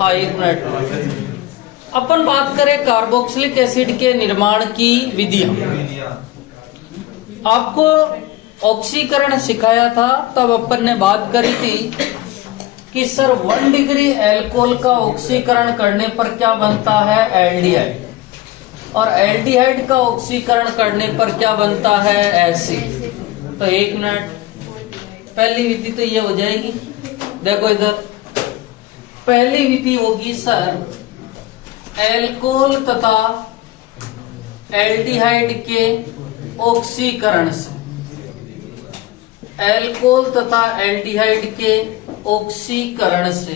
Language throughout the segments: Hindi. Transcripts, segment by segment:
हाँ, एक मिनट। अपन बात करें कार्बोक्सिलिक एसिड के निर्माण की विधियां। आपको ऑक्सीकरण सिखाया था, तब अपन ने बात करी थी कि सर 1 डिग्री एल्कोहल का ऑक्सीकरण करने पर क्या बनता है, एल्डिहाइड, और एल्डिहाइड का ऑक्सीकरण करने पर क्या बनता है, एसिड। तो एक मिनट, पहली विधि तो ये हो जाएगी। देखो इधर, पहली विधि होगी सर एल्कोहल तथा एल्डिहाइड के ऑक्सीकरण से, एल्कोहल तथा एल्डिहाइड के ऑक्सीकरण से।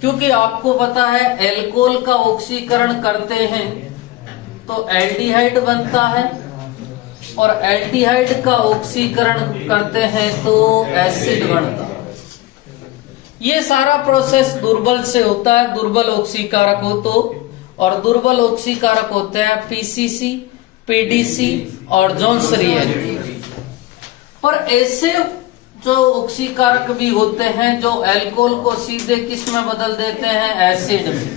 क्योंकि आपको पता है एल्कोहल का ऑक्सीकरण करते हैं तो एल्डिहाइड बनता है, और एल्डिहाइड का ऑक्सीकरण करते हैं तो एसिड बनता है। ये सारा प्रोसेस दुर्बल से होता है, दुर्बल ऑक्सीकारक हो तो, और दुर्बल ऑक्सीकारक होते हैं पीसीसी, पीडीसी और जोन्स रिएक्ट। पर ऐसे जो ऑक्सीकारक भी होते हैं जो अल्कोहल को सीधे किस में बदल देते हैं, एसिड में,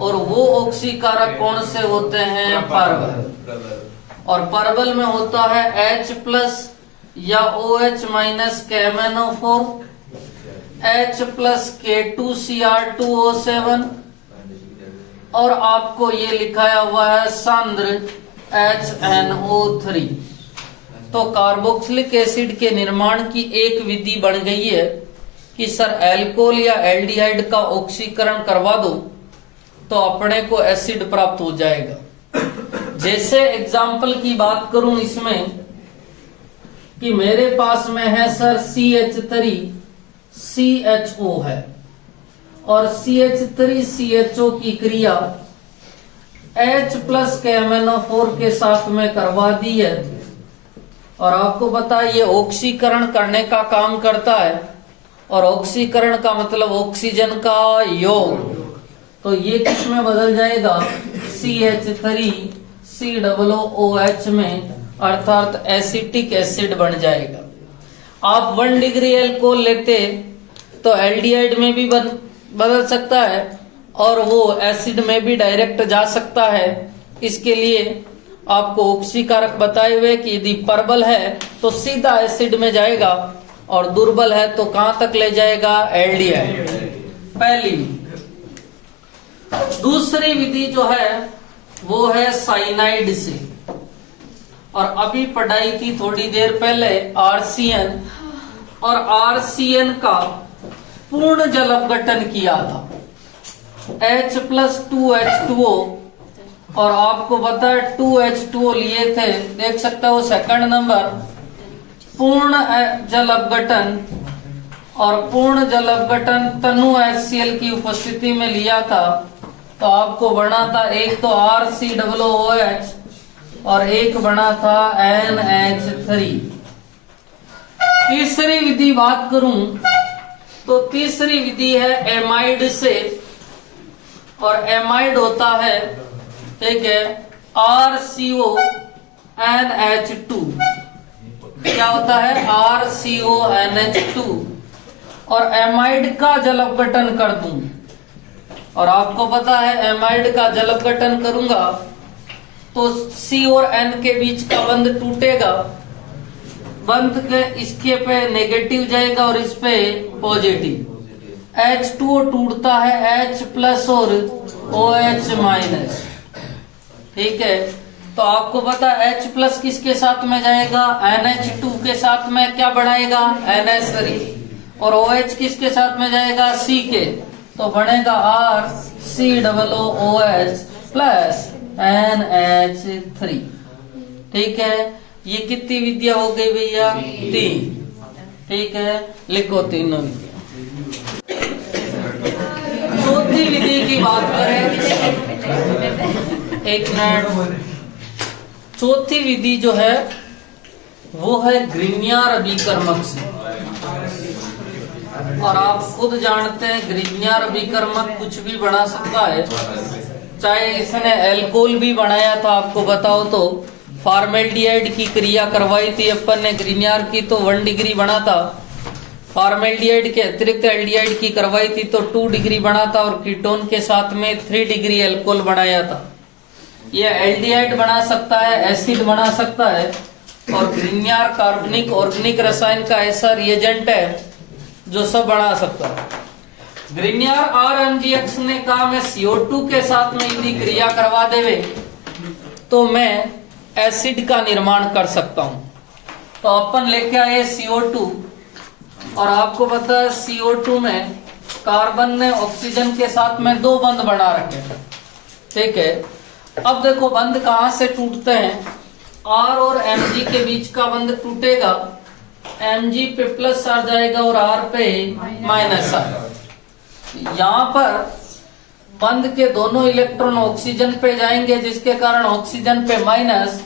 और वो ऑक्सीकारक कौन से होते हैं, परवल। और परवल में होता है H+ या OH- KMnO4, H+ K2Cr2O7, और आपको ये लिखाया हुआ है सांद्र HNO3। तो कार्बोक्सिलिक एसिड के निर्माण की एक विधि बन गई है कि सर एल्कोहल या एल्डिहाइड का ऑक्सीकरण करवा दो तो अपने को एसिड प्राप्त हो जाएगा। जैसे एग्जाम्पल की बात करूं इसमें कि मेरे पास में है सर CH3 CHO है, और CH3CHO की क्रिया H+ KMnO4 के साथ में करवा दी है, और आपको पता है ये ऑक्सीकरण करने का काम करता है, और ऑक्सीकरण का मतलब ऑक्सीजन का योग। तो ये किस में बदल जाएगा, CH3 COOH में, अर्थात एसिटिक एसिड बन जाएगा। आप 1 डिग्री एल्कोहल लेते तो एल्डिहाइड में भी बदल सकता है, और वो एसिड में भी डायरेक्ट जा सकता है। इसके लिए आपको ऑक्सीकारक बताए हुए कि यदि प्रबल है तो सीधा एसिड में जाएगा, और दुर्बल है तो कहां तक ले जाएगा, एल्डिहाइड। पहली। दूसरी विधि जो है वो है साइनाइड से, और अभी पढ़ाई थी थोड़ी देर पहले RCN, और RCN का पूर्ण जल अपघटन किया था H+2H2O, और आपको पता है 2H2O लिए थे, देख सकते हो सेकंड नंबर। पूर्ण जल अपघटन, और पूर्ण जल अपघटन तनु HCl की उपस्थिति में लिया था, तो आपको बना था एक तो RCOOH और एक बना था NH3। तीसरी विधि बात करूं तो तीसरी विधि है एमाइड से, और एमाइड होता है, ठीक है, RCONH2। क्या होता है, RCONH2, और एमाइड का जल अपघटन कर दूं, और आपको पता है एमाइड का जल अपघटन करूंगा तो C और N के बीच का बंध टूटेगा, बंध के इसके पे नेगेटिव जाएगा और इस पे पॉजिटिव। H2O टूटता है H+ और OH-, ठीक है। तो आपको पता है H+ किसके साथ में जाएगा, NH2 के साथ में क्या बढ़ाएगा, NH3, और OH किसके साथ में जाएगा, C के, तो बनेगा RCOOH प्लस NH3। ठीक है, ये कितनी विद्या हो गई भैया, 3। ठीक है, लिखो तीनों विद्या। चौथी विधि की बात करें, एक मिनट। चौथी विधि जो है वो है ग्रिग्नार्ड अभिकर्मक से, और आप खुद जानते हैं ग्रिग्नार्ड अभिकर्मक कुछ भी बना सकता है, चाहे इसने एल्कोहल भी बनाया था। आपको बताओ तो फॉर्मेल्डिहाइड की क्रिया करवाई थी अपन ने ग्रिग्नार्ड की, तो 1 डिग्री बना था। फॉर्मेल्डिहाइड के अतिरिक्त एल्डिहाइड की करवाई थी तो 2 डिग्री बना था और कीटोन के साथ में 3 डिग्री एल्कोहल बनाया था। ये एल्डिहाइड बना सकता है, एसिड बना सकता है, और ग्रिग्नार कार्बनिक ऑर्गेनिक रसायन का ऐसा रिएजेंट है जो सब बना सकता है। ग्रिग्नार RMGX ने कहा मैं CO2 के साथ में यदि क्रिया करवा देवे तो मैं एसिड का निर्माण कर सकता हूं। तो अपन लेके आए CO2, और आपको पता है CO2 में कार्बन ने ऑक्सीजन के साथ में 2 बंध बना रखे हैं, ठीक है। अब देखो बंध कहां से टूटते हैं, R और Mg के बीच का बंध टूटेगा, Mg पे प्लस आ जाएगा और R पे माइनस आएगा। यहां पर बंध के दोनों इलेक्ट्रॉन ऑक्सीजन पे जाएंगे जिसके कारण ऑक्सीजन पे माइनस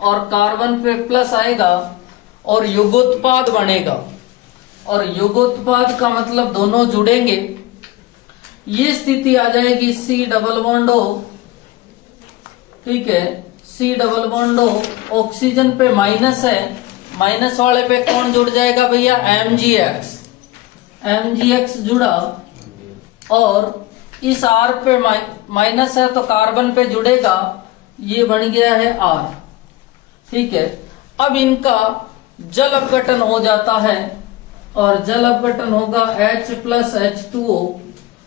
और कार्बन पे प्लस आएगा और युगोत्पाद बनेगा, और युगोत्पाद का मतलब दोनों जुड़ेंगे। ये स्थिति आ जाएगी C डबल बॉन्ड O, ठीक है। C double bond O, oxygen पे माइनस है, माइनस वाले पे कौन जुड़ जाएगा भैया, MgX। MgX जुड़ा और इस R पे माइनस है तो कार्बन पे जुड़ेगा, ये बन गया है R, ठीक है। अब इनका जल अपघटन हो जाता है और जल अपघटन होगा H प्लस H2O,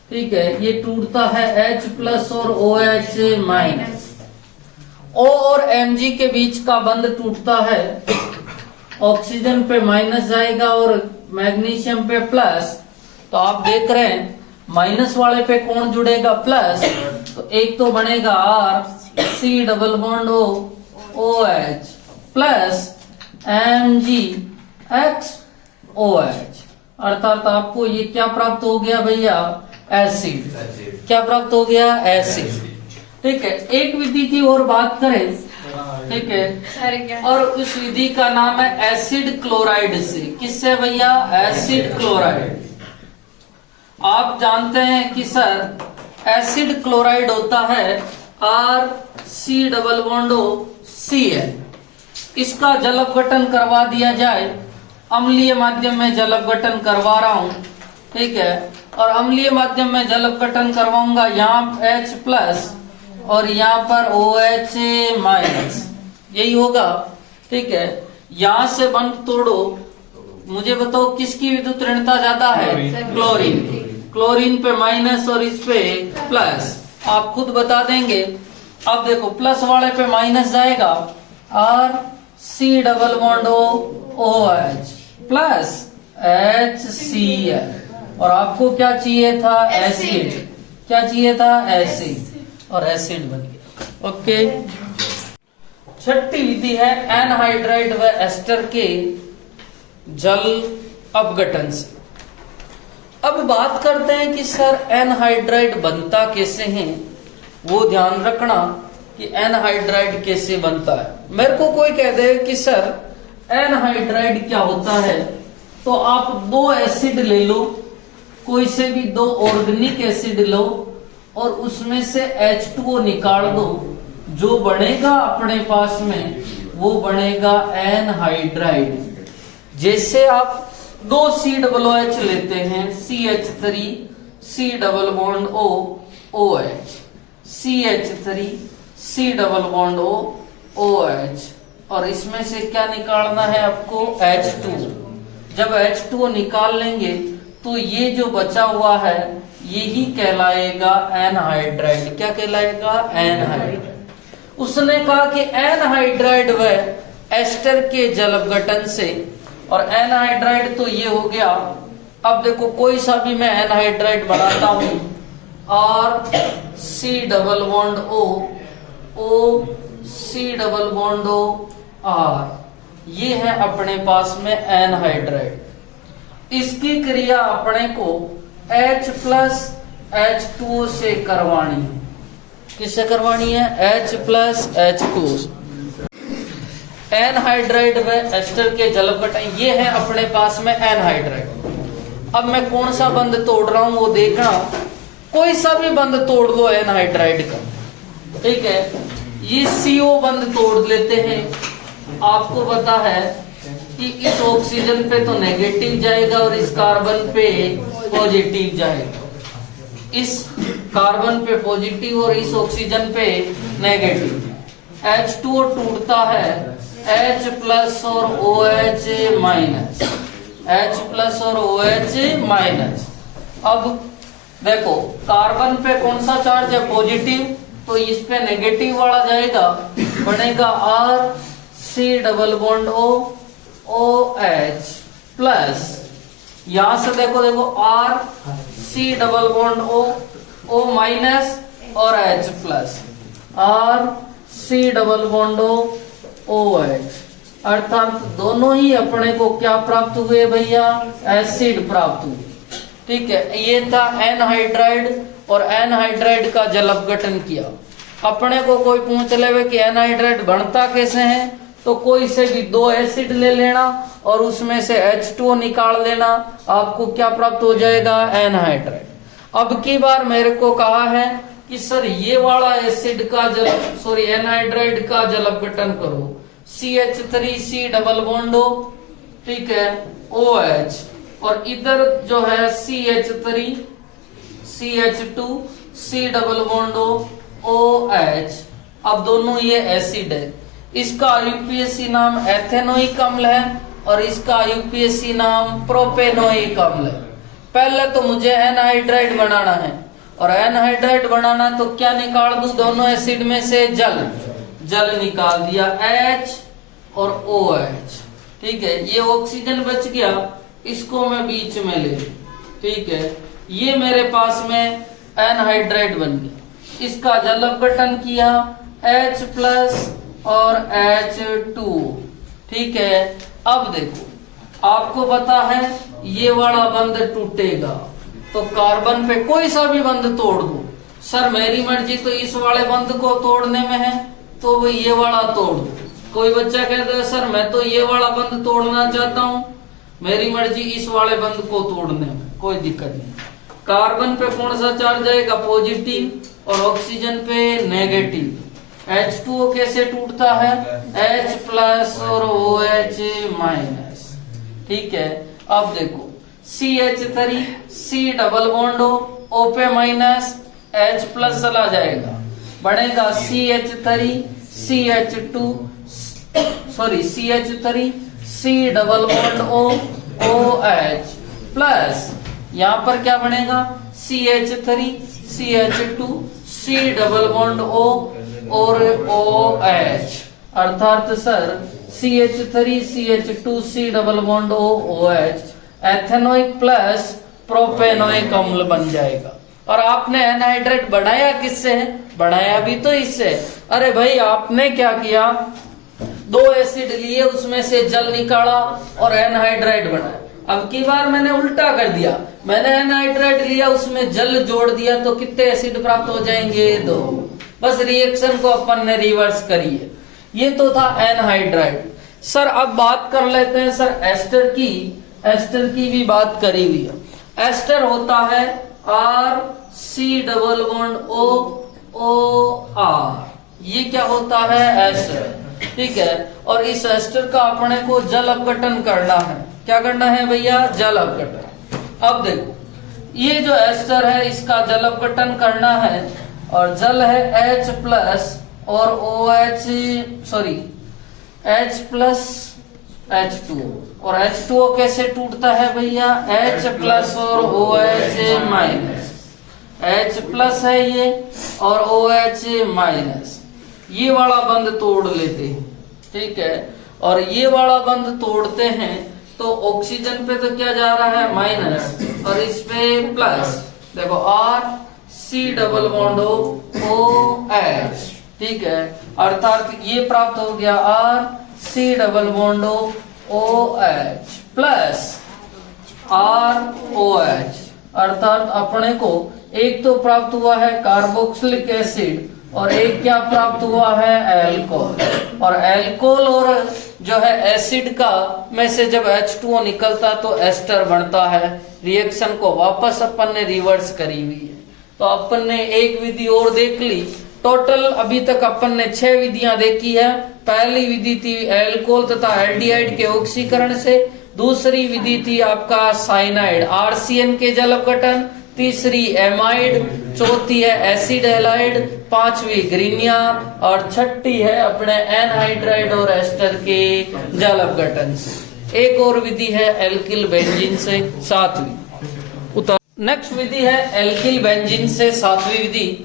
ठीक है। ये टूटता है H प्लस और OH माइनस। O और Mg के बीच का बंध टूटता है, ऑक्सीजन पे माइनस जाएगा और मैग्नीशियम पे प्लस। तो आप देख रहे हैं माइनस वाले पे कौन जुड़ेगा, प्लस, तो एक तो बनेगा R, C double bond O, OH plus MgX OH, अर्थात आपको ये क्या प्राप्त हो गया भैया, एसिड। क्या प्राप्त हो गया, एसिड, ठीक है। एक विधि की और बात करें, ठीक है, और उस विधि का नाम है एसिड क्लोराइड से। किससे भैया, एसिड क्लोराइड। आप जानते हैं कि सर एसिड क्लोराइड होता है RC double bond O Cl। इसका जल अपघटन करवा दिया जाए, अम्लीय माध्यम में जल अपघटन करवा रहा हूं, ठीक है, और अम्लीय माध्यम में जल अपघटन करवाऊंगा, यहाँ H प्लस और यहाँ पर OH माइनस, यही होगा, ठीक है। यहां से बंध तोड़ो, मुझे बताओ किसकी विद्युत ऋणता ज्यादा है, क्लोरीन। क्लोरीन पे माइनस और इस पे प्लस, आप खुद बता देंगे। अब देखो प्लस वाले पे माइनस जाएगा, RC double bond O OH plus HCl, और आपको क्या चाहिए था, एसिड। क्या चाहिए था, एसिड, और एसिड बन गया, ओके। छठी विधि है एनहाइड्राइड व एस्टर के जल अपघटन से। अब बात करते हैं कि सर एनहाइड्राइड बनता कैसे है, वो ध्यान रखना कि एनहाइड्राइड कैसे बनता है। मेरे को कोई कह दे कि सर एनहाइड्राइड क्या होता है, तो आप 2 एसिड ले लो, कोई से भी 2 ऑर्गेनिक एसिड लो और उसमें से H2O निकाल दो, जो बनेगा अपने पास में वो बनेगा एनहाइड्राइड। जैसे आप 2 COOH लेते हैं, CH3 C double bond O OH, CH3 C double bond O OH, और इसमें से क्या निकालना है आपको, H2O। जब H2O निकाल लेंगे तो ये जो बचा हुआ है यही कहलाएगा एनहाइड्राइड। क्या कहलाएगा, एनहाइड्राइड। उसने कहा कि एनहाइड्राइड व एस्टर के जल अपघटन से, और एनहाइड्राइड तो ये हो गया। अब देखो कोई सा भी मैं एनहाइड्राइड बनाता हूं, RC double bond O C double bond O R, ये है अपने पास में एनहाइड्राइड। इसकी क्रिया अपने को H प्लस H2O से करवानी है। किससे करवानी है, H प्लस H2O। एनहाइड्राइड व एस्टर के जल अपघटन, ये है अपने पास में एनहाइड्राइड। अब मैं कौन सा बंध तोड़ रहा हूं वो देखना, कोई सा भी बंध तोड़ दो एनहाइड्राइड का, ठीक है। ये CO बंध तोड़ लेते हैं, आपको पता है कि इस ऑक्सीजन पे तो नेगेटिव जाएगा और इस कार्बन पे पॉजिटिव जाएगा, इस कार्बन पे पॉजिटिव और इस ऑक्सीजन पे नेगेटिव। H2O टूटता है H प्लस और OH माइनस, H प्लस और OH माइनस। अब देखो कार्बन पे कौन सा चार्ज है, पॉजिटिव, तो इस पे नेगेटिव वाला जाएगा, बनेगा RC double bond O OH plus, यहां से देखो RC double bond O minus और H plus, RC double bond OH, अर्थात दोनों ही अपने को क्या प्राप्त हुए भैया, एसिड प्राप्त हुए। ठीक है, ये था एनहाइड्राइड और एनहाइड्राइड का जल अपघटन किया। अपने को कोई पूछ ले कि एनहाइड्राइड बनता कैसे है, तो कोई से भी दो एसिड ले लेना और उसमें से H2O निकाल लेना, आपको क्या प्राप्त हो जाएगा, एनहाइड्राइड। अब की बार मेरे को कहा है कि सर ये वाला एसिड का जल एनहाइड्राइड का जल अपघटन करो, CH3C डबल बॉन्ड O, ठीक है, OH, और इधर जो है CH3 CH2 C double bond OH। अब दोनों ये एसिड है, इसका IUPAC नाम एथेनोइक अम्ल है और इसका IUPAC नाम प्रोपेनोइक अम्ल है। पहले तो मुझे एनहाइड्राइड बनाना है, और एनहाइड्राइड बनाना तो क्या निकाल दूं, दोनों एसिड में से जल निकाल दिया, H और OH। ठीक है, ये ऑक्सीजन बच गया, इसको मैं बीच में ले लूं। ठीक है, ये मेरे पास में एनहाइड्राइड बन गया, इसका जल अपघटन किया H प्लस और H2। ठीक है, अब देखो आपको पता है ये वाला बंध टूटेगा, तो कार्बन पे कोई सा भी बंध तोड़ दो। सर मेरी मर्जी तो इस वाले बंध को तोड़ने में है, तो वो ये वाला तोड़ दो। कोई बच्चा कहता है सर मैं तो ये वाला बंध तोड़ना चाहता हूं, मेरी मर्जी इस वाले बंध को तोड़ने में, कोई दिक्कत नहीं। कार्बन पे कौन सा चार्ज आएगा, पॉजिटिव, और ऑक्सीजन पे नेगेटिव। H2O कैसे टूटता है, H प्लस और OH माइनस। ठीक है, अब देखो CH3 C double bond O पे माइनस, H प्लस चला जाएगा, बनेगा CH3 C double bond OH plus, यहां पर क्या बनेगा, CH3 CH2 C double bond O और OH, अर्थात sir CH3 CH2 C double bond OH ethanoic plus propanoic अम्ल बन जाएगा। और आपने एनहाइड्राइड बनाया किससे है, बनाया भी तो इससे। अरे भाई आपने क्या किया, दो एसिड लिए, उसमें से जल निकाला और एनहाइड्राइड बनाया। अब की बार मैंने उल्टा कर दिया, मैंने एनहाइड्राइड लिया, उसमें जल जोड़ दिया, तो कितने एसिड प्राप्त हो जाएंगे, दो। बस रिएक्शन को अपन ने रिवर्स करी है। ये तो था एनहाइड्राइड। सर अब बात कर लेते हैं सर एस्टर की। एस्टर की भी बात करी हुई है। एस्टर होता है RC डबल बॉन्ड OR, ये क्या होता है, एस्टर। ठीक है, और इस एस्टर का अपने को जल अपघटन करना है। क्या करना है भैया, जल अपघटन। अब देखो ये जो एस्टर है इसका जल अपघटन करना है, और जल है H प्लस और H प्लस H2O। और H2O कैसे टूटता है भैया, H प्लस और OH माइनस। H प्लस है ये और OH माइनस, ये वाला बंध तोड़ लेते हैं। ठीक है, और ये वाला बंध तोड़ते हैं तो ऑक्सीजन पे तो क्या जा रहा है, माइनस, और इस पे प्लस। देखो RC डबल बॉन्ड OH। ठीक है, अर्थात ये प्राप्त हो गया RC double bond OH plus ROH, अर्थात अपने को एक तो प्राप्त हुआ है कार्बोक्सिलिक एसिड और एक क्या प्राप्त हुआ है, एल्कोहल। और एल्कोहल और जो है एसिड का में से जब H2O निकलता तो एस्टर बनता है। रिएक्शन को वापस अपन ने रिवर्स करी हुई है। तो अपन ने एक विधि और देख ली, टोटल अभी तक अपन ने 6 विधियां देखी है। पहली विधि थी एल्कोहल तथा एल्डिहाइड के ऑक्सीकरण से, दूसरी विधि थी आपका साइनाइड आरसीएन के जल अपघटन, तीसरी एमाइड, चौथी है एसिड हैलाइड, पांचवी ग्रीनिया और छठी है अपने एनहाइड्राइड और एस्टर के जल अपघटन से। एक और विधि है एल्किल बेंजीन से, सातवीं। नेक्स्ट विधि है एल्किल बेंजीन से सातवीं विधि।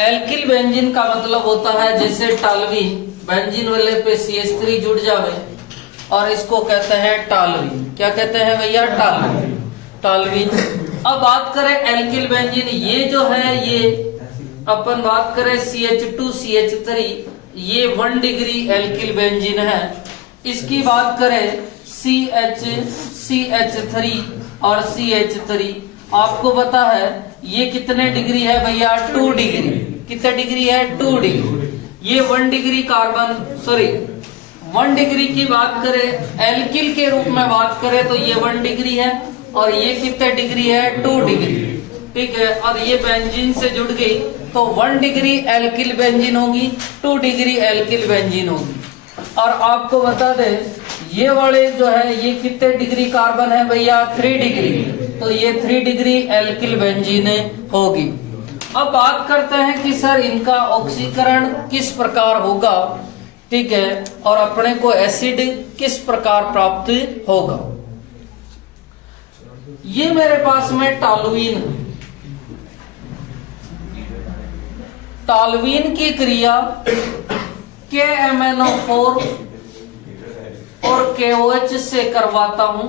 एल्किल बेंजीन का मतलब होता है जैसे टालवीन, बेंजीन वाले पे CH3 जुड़ जावे और इसको कहते हैं टालवीन। क्या कहते हैं भैया? टालवीन। अब बात करें एल्किल बेंजीन, ये जो है ये अपन बात करें CH2 CH3, ये 1 डिग्री एल्किल बेंजीन है। इसकी बात करें CH3 और CH3, आपको पता है ये कितने डिग्री है भैया? 2 डिग्री। कितने डिग्री है? 2 डिग्री। ये 1 डिग्री कार्बन 1 डिग्री की बात करें एल्किल के रूप में बात करें तो ये 1 डिग्री है और ये कितने डिग्री है? 2 डिग्री। ठीक है, और ये बेंजीन से जुड़ गई तो 1 डिग्री एल्किल बेंजीन होगी, 2 डिग्री एल्किल बेंजीन होगी। और आपको बता दें ये वाले जो है ये कितने डिग्री कार्बन है भैया? 3 डिग्री, तो ये 3 डिग्री एल्किल बेंजीन होगी। अब बात करते हैं कि सर इनका ऑक्सीकरण किस प्रकार होगा, ठीक है, और अपने को एसिड किस प्रकार प्राप्त होगा। ये मेरे पास में टालवीन है। टालवीन की क्रिया KMnO4 और KOH से करवाता हूं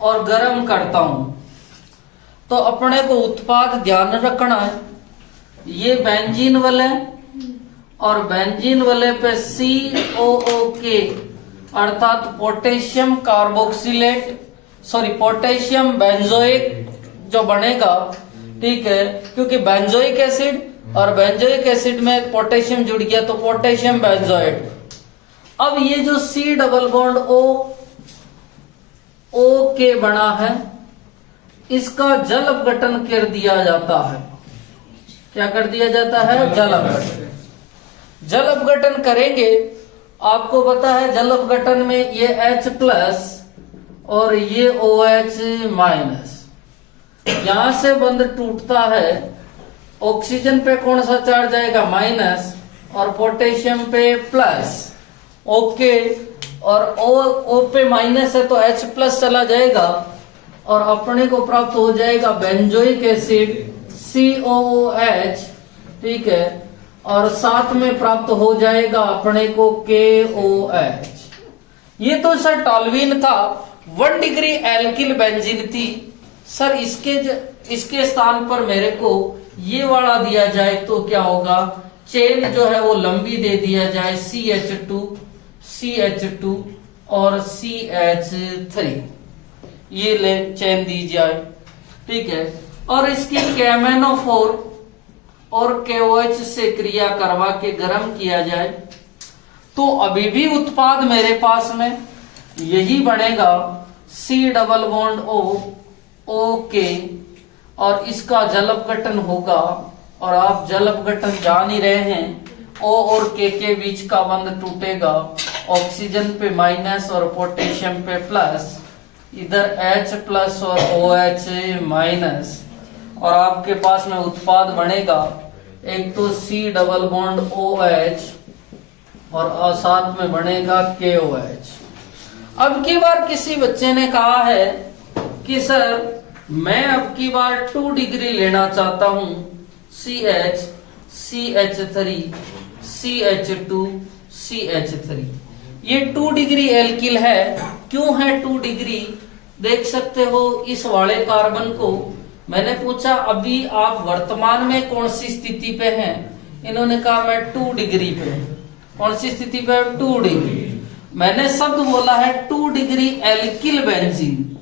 और गर्म करता हूं, तो अपने को उत्पाद ध्यान रखना है। ये बेंजीन वाले और बेंजीन वाले पे COOK अर्थात पोटेशियम कार्बोक्सिलेट पोटेशियम बेंजोइक जो बनेगा, ठीक है, क्योंकि बेंजोइक एसिड और बेंजोइक एसिड में पोटेशियम जुड़ गया तो पोटेशियम बेंजोएट। अब ये जो C डबल बॉन्ड O के बना है, इसका जल अपघटन कर दिया जाता है। क्या कर दिया जाता है? जल अपघटन। जल अपघटन करेंगे, आपको पता है जल अपघटन में ये H+ और ये OH-, यहां से बंध टूटता है। ऑक्सीजन पे कौन सा चार्ज आएगा? माइनस, और पोटेशियम पे प्लस। ओके, और O पे माइनस है तो H+ चला जाएगा और अपने को प्राप्त हो जाएगा बेंजोइक एसिड COOH, ठीक है, और साथ में प्राप्त हो जाएगा अपने को KOH। ये तो सर टालवीन का 1 डिग्री एल्किल बेंजीन थी। सर इसके स्थान पर मेरे को ये वाला दिया जाए तो क्या होगा? चेन जो है वो लंबी दे दिया जाए, CH2 और CH3, ये ले चेन दी जाए, ठीक है, और इसकी KMnO4 और KOH से क्रिया करवा के गर्म किया जाए तो अभी भी उत्पाद मेरे पास में यही बनेगा, C डबल बॉन्ड OK, और इसका जल अपघटन होगा। और आप जल अपघटन जान ही रहे हैं, O और K के बीच का बंध टूटेगा, ऑक्सीजन पे माइनस और पोटेशियम पे प्लस, इधर H+ और OH-, और आपके पास में उत्पाद बनेगा एक तो C डबल बॉन्ड OH और साथ में बनेगा KOH। अब की बार किसी बच्चे ने कहा है कि सर मैं अब की बार 2 डिग्री लेना चाहता हूं, CH, CH3, CH2, CH3। ये 2 डिग्री एल्किल है। क्यों है 2 डिग्री? देख सकते हो इस वाले कार्बन को। मैंने पूछा अभी आप वर्तमान में कौन सी स्थिति पे हैं? इन्होंने कहा मैं 2 डिग्री पे। कौन सी स्थिति पे? 2 डिग्री। मैंने शब्द बोला है 2 degree alkyl benzene,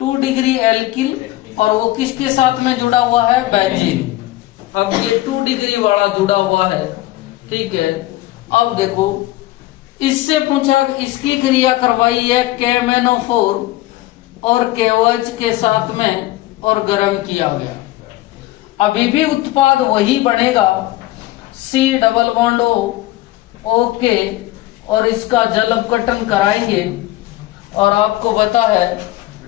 2 degree alkyl, और वो किसके साथ में जुड़ा हुआ है? बेंजीन। अब ये 2 डिग्री वाला जुड़ा हुआ है, ठीक है। अब देखो इससे पूछा, इसकी क्रिया करवाई है KMnO4 और KOH के साथ में और गर्म किया गया। अभी भी उत्पाद वही बनेगा, C double bond O okay, और इसका जल अपघटन कराएंगे, और आपको पता है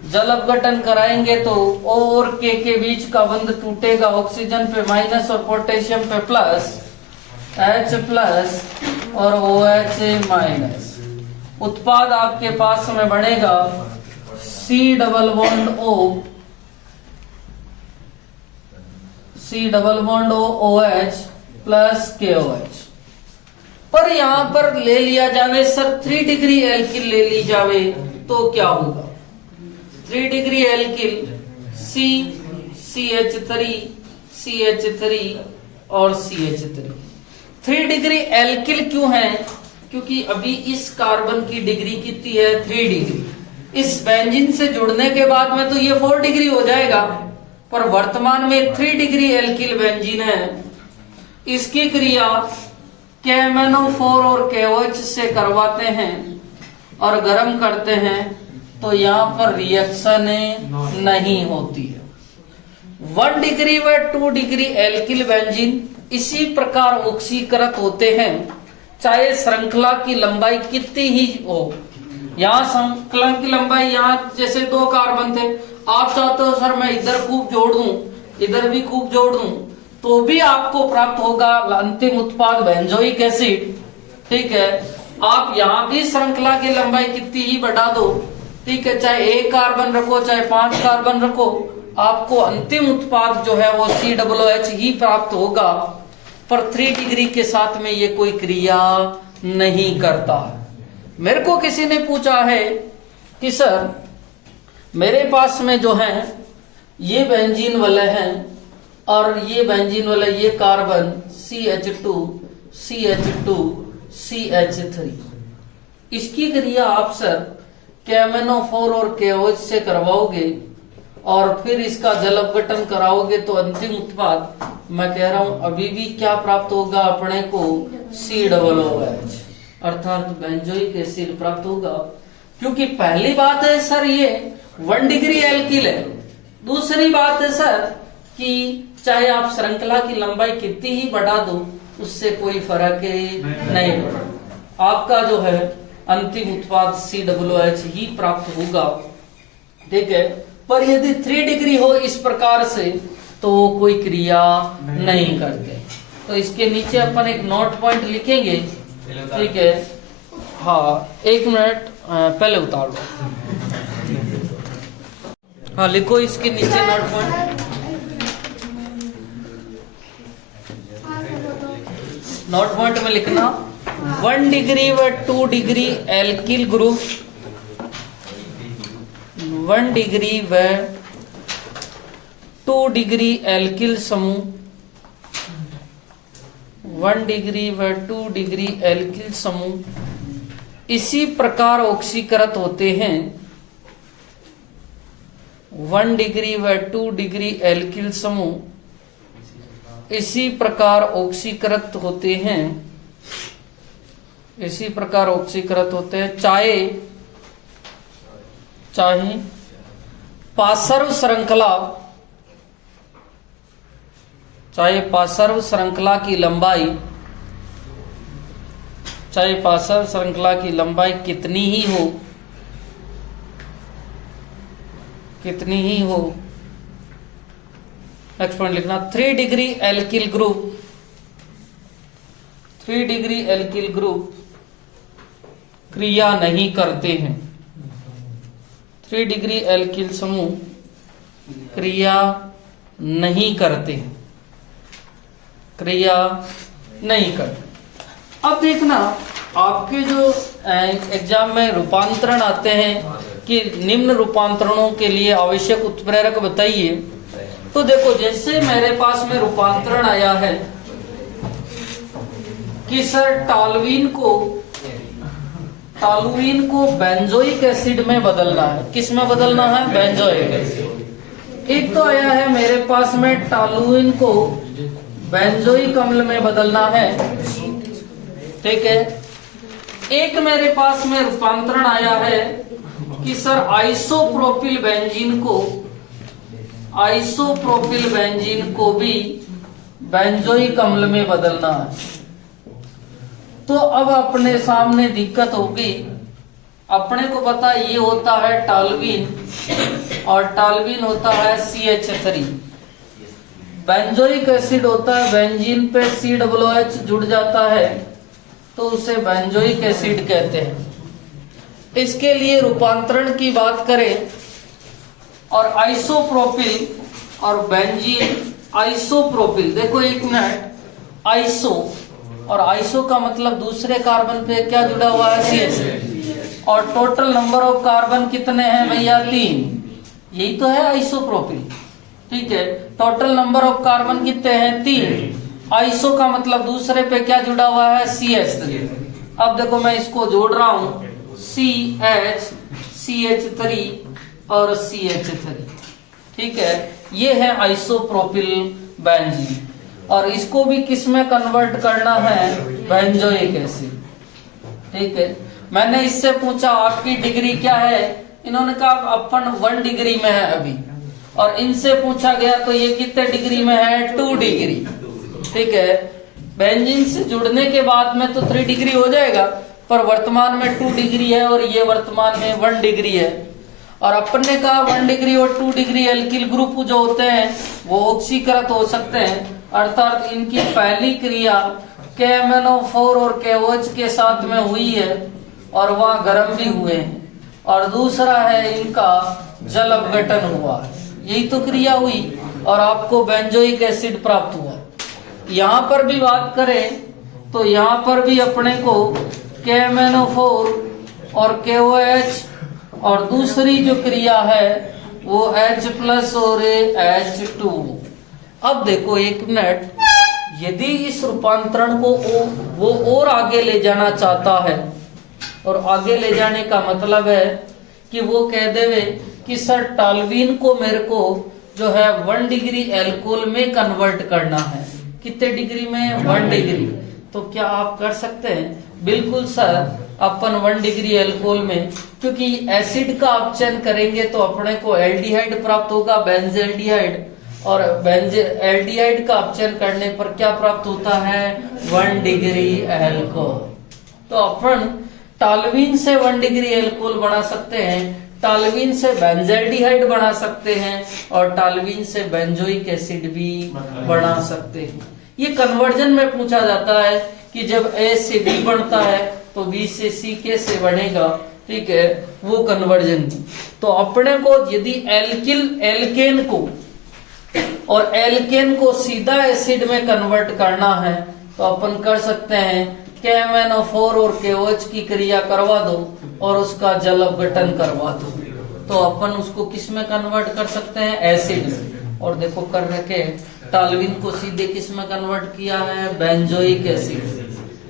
जल अपघटन कराएंगे तो O और K के बीच का बंध टूटेगा, ऑक्सीजन पे माइनस और पोटेशियम पे प्लस, H प्लस और OH माइनस। उत्पाद आपके पास में बनेगा C double bond O OH plus KOH। पर यहां पर ले लिया जावे सर 3 डिग्री एल्किल ले ली जावे तो क्या होगा? 3 डिग्री एल्किल CH3 और CH3। 3 डिग्री एल्किल क्यों है? क्योंकि अभी इस कार्बन की डिग्री कितनी है? 3 डिग्री। इस बेंजीन से जुड़ने के बाद में तो ये 4 डिग्री हो जाएगा, पर वर्तमान में 3 डिग्री एल्किल बेंजीन है। इसकी क्रिया KMnO4 और KOH से करवाते हैं और गर्म करते हैं, तो यहाँ पर रिएक्शन नहीं होती है। 1 डिग्री व 2 डिग्री एल्किल बेंजीन इसी प्रकार ऑक्सीकृत होते हैं, चाहे श्रृंखला की लंबाई कितनी ही हो। यहाँ श्रृंखला की लंबाई, यहाँ जैसे 2 कार्बन थे, आप चाहते हो सर मैं इधर खूब जोड़ दूं, इधर भी खूब जोड़ दूं, तो भी आपको प्राप्त होगा अंतिम उत्पाद बेंजोइक एसिड। ठीक है, आप यहाँ भी श्रृंखला की लंबाई कितनी ही बढ़ा दो, ठीक है, चाहे 1 कार्बन रखो चाहे 5 कार्बन रखो, आपको अंतिम उत्पाद जो है वो COOH ही प्राप्त होगा। पर 3 डिग्री के साथ में ये कोई क्रिया नहीं करता। मेरे को किसी ने पूछा है कि सर मेरे पास में जो है ये बेंजीन वाले हैं और ये बेंजीन वाला ये कार्बन CH2 CH3, इसकी क्रिया आप सर KMnO4 और KOH से करवाओगे और फिर इसका जल अपघटन कराओगे, तो अंतिम उत्पाद मैं कह रहा हूं अभी भी क्या प्राप्त होगा अपने को? COOH अर्थात बेंजोइक एसिड प्राप्त होगा। क्योंकि पहली बात है सर ये 1 डिग्री एल्किल है, दूसरी बात है सर कि चाहे आप श्रृंखला की लंबाई कितनी ही बढ़ा दो उससे कोई फर्क नहीं पड़ता, आपका जो है अंतिम उत्पाद COOH ही प्राप्त होगा। ठीक है, पर यदि 3 डिग्री हो इस प्रकार से तो कोई क्रिया नहीं करते। तो इसके नीचे अपन एक नोट पॉइंट लिखेंगे। ठीक है, हाँ 1 मिनट पहले उतार लो। हाँ लिखो इसके नीचे नोट पॉइंट। नोट पॉइंट में लिखना 1 डिग्री व 2 डिग्री एल्किल ग्रुप, 1 डिग्री व 2 डिग्री एल्किल समूह, 1 डिग्री व 2 डिग्री एल्किल समूह इसी प्रकार ऑक्सीकृत होते हैं। 1 डिग्री व 2 डिग्री एल्किल समूह इसी प्रकार ऑक्सीकृत होते हैं, इसी प्रकार ऑक्सीकृत होते हैं, चाहे पार्श्व श्रृंखला, चाहे पार्श्व श्रृंखला की लंबाई, चाहे पार्श्व श्रृंखला की लंबाई कितनी ही हो, कितनी ही हो। नेक्स्ट पॉइंट लिखना 3 degree alkyl group, 3 degree alkyl group क्रिया नहीं करते हैं। 3 डिग्री एल्किल समूह क्रिया नहीं करते हैं, क्रिया नहीं करते। अब देखना आपके जो एग्जाम में रूपांतरण आते हैं कि निम्न रूपांतरणों के लिए आवश्यक उत्प्रेरक बताइए। तो देखो जैसे मेरे पास में रूपांतरण आया है कि सर टॉलुइन को बेंजोइक एसिड में बदलना है। किस में बदलना है? Benzoic acid. एक तो आया है मेरे पास में टॉलुइन को बेंजोइक अम्ल में बदलना है, ठीक है। एक मेरे पास में रूपांतरण आया है कि सर आइसोप्रोपिल बेंजीन को भी बेंजोइक अम्ल में बदलना है। तो अब अपने सामने दिक्कत होगी, अपने को पता ये होता है टॉल्यूइन और टॉल्यूइन होता है CH3। बेंजोइक एसिड होता है, बेंजीन पे COOH जुड़ जाता है तो उसे बेंजोइक एसिड कहते हैं। इसके लिए रूपांतरण की बात करें और आइसोप्रोपिल और बेंजीन आइसोप्रोपिल, देखो एक मिनट, आइसो और आइसो का मतलब दूसरे कार्बन पे क्या जुड़ा हुआ है, CH, और टोटल नंबर ऑफ कार्बन कितने हैं भैया, 3, यही तो है आइसोप्रोपिल। ठीक है, टोटल नंबर ऑफ कार्बन कितने हैं, 3। आइसो का मतलब दूसरे पे क्या जुड़ा हुआ है, CH3। अब देखो मैं इसको जोड़ रहा हूं, CH, CH3 और CH3। ठीक है, ये है आइसोप्रोपिल बेंजीन और इसको भी किस में कन्वर्ट करना है, बेंजोइक एसिड। ठीक है, मैंने इससे पूछा आपकी डिग्री क्या है, इन्होंने कहा अपन 1 डिग्री में है अभी, और इनसे पूछा गया तो ये कितने डिग्री में है, 2 डिग्री। ठीक है, बेंजीन से जुड़ने के बाद में तो 3 डिग्री हो जाएगा, पर वर्तमान में 2 डिग्री है और ये वर्तमान में 1 डिग्री है। और अपन ने कहा 1 डिग्री और 2 डिग्री एल्किल ग्रुप जो होते हैं वो ऑक्सीकृत हो सकते हैं, अर्थात इनकी पहली क्रिया KMnO4 और KOH के साथ में हुई है और वह गर्म भी हुए हैं, और दूसरा है इनका जल अपघटन हुआ, यही तो क्रिया हुई और आपको बेंजोइक एसिड प्राप्त हुआ। यहाँ पर भी बात करें तो यहाँ पर भी अपने को KMnO4 और KOH और दूसरी जो क्रिया है वो H+ और H2। अब देखो एक मिनट, यदि इस रूपांतरण को वो और आगे ले जाना चाहता है, और आगे ले जाने का मतलब है कि वो कह देवे कि सर टॉल्यूइन को मेरे को जो है 1 डिग्री एल्कोहल में कन्वर्ट करना है, कितने डिग्री में, 1 डिग्री। तो क्या आप कर सकते हैं, बिल्कुल सर, अपन 1 डिग्री एल्कोहल में, क्योंकि एसिड का अपचयन करेंगे तो अपने को एल्डिहाइड प्राप्त होगा, बेंजेल्डिहाइड, और एल्डिहाइड का अपचयन करने पर क्या प्राप्त होता है, 1 डिग्री एल्कोहल। तो अपन टॉल्यूइन से 1 डिग्री एल्कोहल बना सकते हैं, टॉल्यूइन से बेंजेल्डिहाइड बना सकते हैं, और टॉल्यूइन से बेंजोइक एसिड भी बना सकते हैं। ये कन्वर्जन में पूछा जाता है कि जब A से B बनता है तो B से C कैसे बनेगा। ठीक है, वो कन्वर्जन। तो अपने को यदि एल्केन को और एल्केन को सीधा एसिड में कन्वर्ट करना है तो अपन कर सकते हैं KMnO4 और KOH की क्रिया करवा दो और उसका जल अपघटन करवा दो, तो अपन उसको किस में कन्वर्ट कर सकते हैं, एसिड में। और देखो कर रखे, टॉल्यूइन को सीधे किस में कन्वर्ट किया है, बेंजोइक एसिड।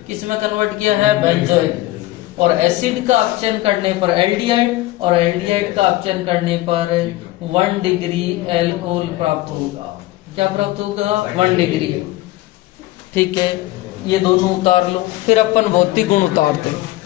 किस में कन्वर्ट किया है, बेंजोइक। और एसिड का अपचयन करने पर एल्डिहाइड, और एल्डिहाइड का अपचयन करने पर 1 डिग्री एल्कोहल प्राप्त होगा। क्या प्राप्त होगा, 1 डिग्री। ठीक है, ये दोनों उतार लो, फिर अपन भौतिक गुण उतारते हैं।